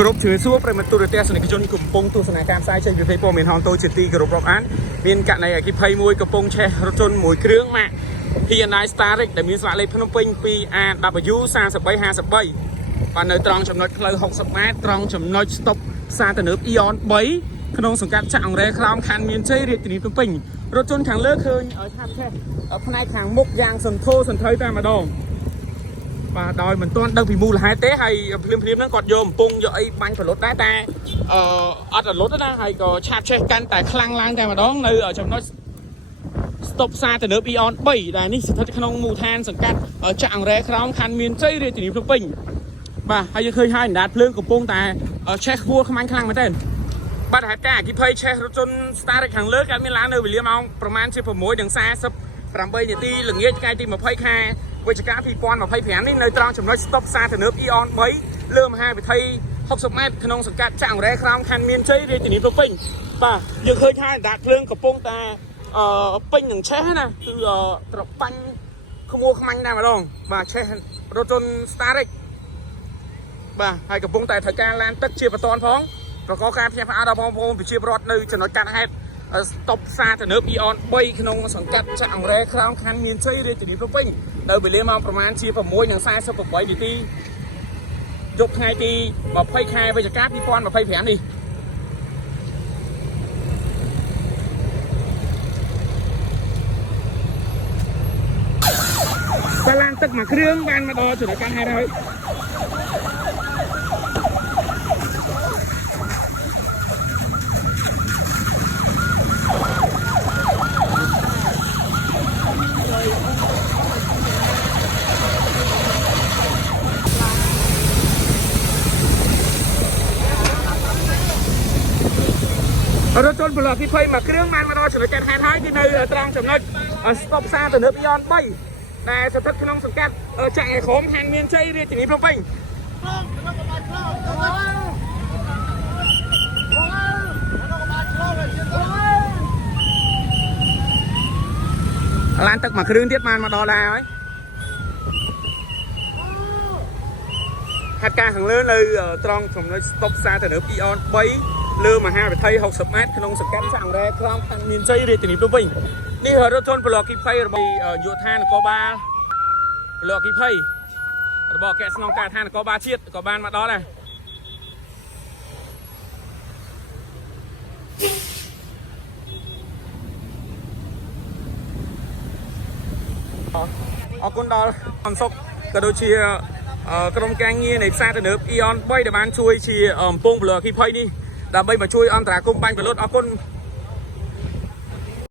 គ្រប់ជំរាបសួរប្រិមត្តទូរទស្សនិកជនកំពុងទស្សនាការផ្សាយចេញពីភ័យព័ត៌មានហងតូចជាទីគោរពរាប់អានមានករណីអគ្គិភ័យមួយកំពុងឆេះរថយន្តមួយគ្រឿងម៉ាក Hyundai Starex ដែលមានស្លាកលេខភ្នំពេញ 2AW 4353បាននៅត្រង់ចំណុចផ្លូវ60 ម៉ែត្រត្រង់ចំណុចស្តុបផ្សារទំនើប Eon 3ក្នុងសង្កាត់ចាក់អង្រែក្រោមខណ្ឌមានជ័យរាជធានីភ្នំពេញរថយន្តខាងលើឃើញឆាប់ឆេះផ្នែកខាងមុខយ៉ាងសន្ធោសន្ធៅតែម្ដងបាទដោយមិនទាន់ដឹងពីមូលហេតុទេហើយភ្លាមហ្នឹងគាត់យកកំពុងយកអីបាញ់ប្រលត់ដែរតែអត់រលត់ទេណាហើយក៏ឆាបឆេះកាន់តែខ្លាំងឡើងតែម្ដងនៅចំណុចស្តុបផ្សារទំនើប Eon 3ដែលនេះស្ថិតក្នុងមូលដ្ឋានសង្កាត់ចាក់អង្រែក្រោមខណ្ឌមានជ័យរាជធានីភ្នំពេញបាទហើយយើងឃើញហើយអណ្ដាតភ្លើងកំពុងតែឆេះខ្ពស់ខ្មាញ់ខ្លាំងមែនទែនបាទហេតុការណ៍អគ្គិភ័យឆេះរថយន្ត Starex ខាងលើកើតមានឡើងនៅវេលាម៉ោងប្រមាណជា 6:48 នាទីល្ងាចថ្ងៃទី 20 ខែវិច្ឆិកា 2025 នេះនៅត្រង់ចំណុចស្តុបផ្សារទំនើប Eon 3លើមហាវិថី 60 ម៉ែត្រក្នុងសង្កាត់ចាក់អង្រែក្រោមខណ្ឌមានជ័យរាជធានីភ្នំពេញបាទយើងឃើញហើយអណ្ដាតភ្លើងកំពុងតែពេញនឹងឆេះណាគឺត្របាញ់ខ្មួខ្មាញ់តែម្ដងបាទឆេះរថយន្ត Starex បាទហើយកំពុងតែត្រូវការឡានទឹកជាបន្តផងប្រកបការផ្ញើផ្អាដល់បងប្អូនប្រជាពលរដ្ឋនៅចំណុចកាត់ហេតុស្តុបផ្សារទំនើប Eon 3ក្នុងសង្កាត់ចាក់អង្រែក្រោមខណ្ឌមានជ័យរាជធានីភ្នំពេញនៅវេលាម៉ោងប្រមាណជា 6:48 នាទីយប់ថ្ងៃទី 20 ខែវិច្ឆិកា 2025 នេះបានឡានទឹកមួយគ្រឿងបានមកដល់ចំណុចកាត់ហេតុហើយរថយន្តប្រឡោះអគ្គិភ័យមួយគ្រឿងបានមកដល់ចំណុចកាត់ហេតុហើយគឺនៅត្រង់ចំណុចស្តុបផ្សារទំនើប Eon 3ដែលស្ថិតក្នុងសង្កាត់ចាក់អង្រែក្រោមខណ្ឌមានជ័យរាជធានីភ្នំពេញឡានទឹកមួយគ្រឿងទៀតបានមកដល់ដែរហើយហេតុការណ៍ខាងលើនៅត្រង់ចំណុចស្តុបផ្សារទំនើប Eon 3លើមហាវិថី 60 ម៉ែត្រក្នុងសង្កាត់ចាក់អង្រែក្រោមខណ្ឌមានជ័យរាជធានីភ្នំពេញនេះរថយន្តប្រឡោះអគ្គិភ័យរបស់យោធានគរបាលប្រឡោះអគ្គិភ័យរបស់អគ្គស្នងការដ្ឋាននគរបាលជាតិក៏បានមកដល់ដែរអរគុណដល់អនសុកក៏ដូចជាក្រុមការងារនៃផ្សារទំនើប Eon 3ដែលបានជួយជាអំពងប្រឡោះអគ្គិភ័យនេះដើម្បីមកជួយអន្តរាគមន៍បាញ់ប្រលត់អរគុណ